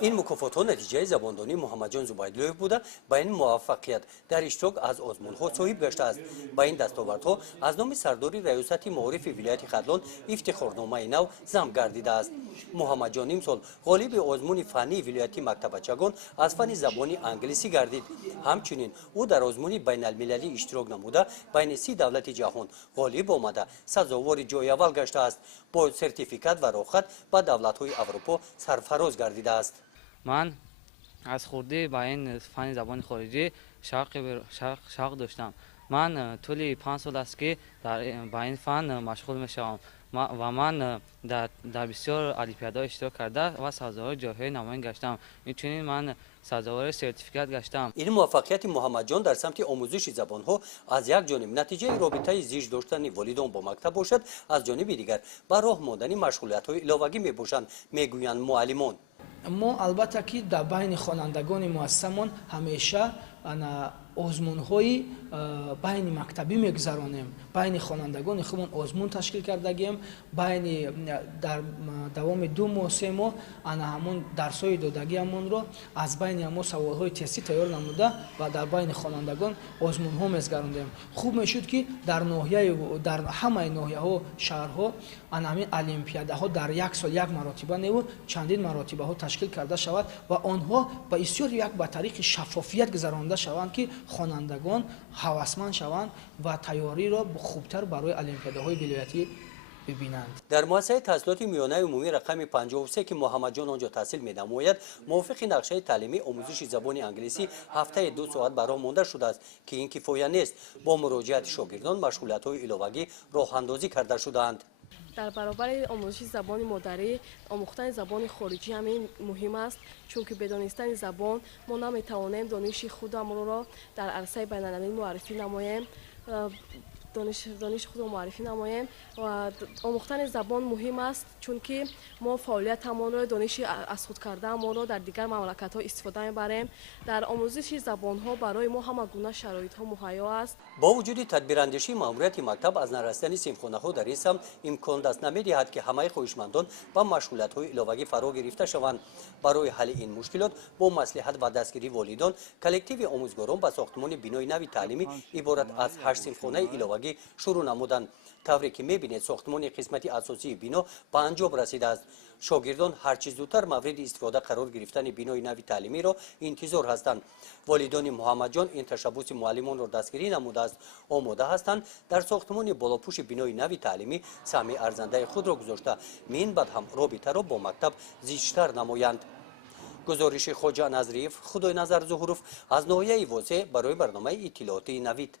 این مکافات ها نتیجه زباندانی محمدجان زبیدلویف بوده. با این موفقیت در اشتراک از آزمون ها صاحب گشته است. با این دستاوردها از نام سرداری ریاست معارف ولایت خرلان افتخارنامه نو ضم گردیده است. محمدجان امسال غالب آزمون فنی ولایتی مکتب چگان از فن زبان انگلیسی گردید. همچنین او در آزمون بین المللی اشتراک نموده بین 30 دولت جهان غالب آمده سزاوار جای اول گشته است. با سرتیفیکات و راحت به دولت های اروپا سرفراز گردیده است. من از خورده با این فن زبان خارجی شوق داشتم. من طول 5 سال است که با این فن مشغول میشم و من در بسیار الیپیادها اشتراک کرده و سزاوار جایهای نمایان گشتم. اینچنین من سزاوار سرتیفیکات گشتم. این موفقیت محمدجان در سمت آموزش زبان ها از یک جانب نتیجه رابطه زیش داشتن والدان با مکتب باشد، از جانب دیگر بر راه ماندن مشغولیت های علاوگی میباشند میگویند معلمان. ما البته که در بین خوانندگان مؤسسمون همیشه آزمون‌های بین مکتبی میگذرانیم. بین خوانندگان خودمون آزمون تشکیل کردگیم. بین در دوام 2 ماه 3 ماه همون درس‌های دادگیمون رو از بین همون سوال‌های تستی تیار نموده و در بین خوانندگان آزمون‌ها میگذراندیم. خوب میشد که در همه ناحیه‌ها شهرها همین المپیادها در یک سال یک مرتبه نه چندین مرتبه ها تشکیل کرده شود و آنها با بسیار یک به طریق شفافیت گذرانده شوند که خوانندگان هوسمند شوند و تیاری را خوبتر برای المپیادهای ولایتی ببینند. در مؤسسه تحصیلات میانه عمومی رقم 53 که محمدجان آنجا تحصیل می‌نماید، موافق نقشه تعلیمی آموزش زبان انگلیسی هفته 2 ساعت برای مانده شده است که این کفایت نیست. با مراجعت شاگردان مشغولیت‌های علاوگی راه‌اندازی کرده شدند. در برابر آموزش زبان مادری، آموختن زبان خارجی همین مهم است، چون که به دانستن زبان ما نمی‌توانیم دانش خودمان را در عرصه بین‌المللی معرفی نماییم. دانش خود معرفی نماییم و آموختن زبان مهم است، چون که ما فعالیت همان را دانش از خود کرده ما را در دیگر مملکت ها استفاده میبریم. در آموزش زبان ها برای ما همه گونه شرایط ها مهیا است. با وجود تدبیراندیشی ماموریت مکتب از نرستن سیمخانه ها در این سمت امکان دست نمیدهد که همه خواهشمندان با مشغولیت های علاوگی فرا گرفته شوند. برای حل این مشکلات با مصلحت و دستگیری والدان کلکتیو آموزگاران به ساختمان بنای نوی تعلیمی عبارت از 8 سیمخانه علاوگی شروع نمودند، طوری که می‌بینید ساختمان قسمتی اساسی بنا به انجام رسیده است. شاگردان هرچه زودتر مورد استفاده قرار گرفتن بنای نوی تعلیمی را انتظار هستند. والدان محمدجان این تشبث معلمان را دستگیری نموده است، آماده هستند در ساختمان بالاپوش بنای نوی تعلیمی سهم ارزنده خود را گذاشته من بعد هم رابطه را با مکتب زیستر نمایند. گزارش خواجه نظریف خدای نظر ظهوروف از ناحیه واسه برای برنامه اطلاعاتی نوید.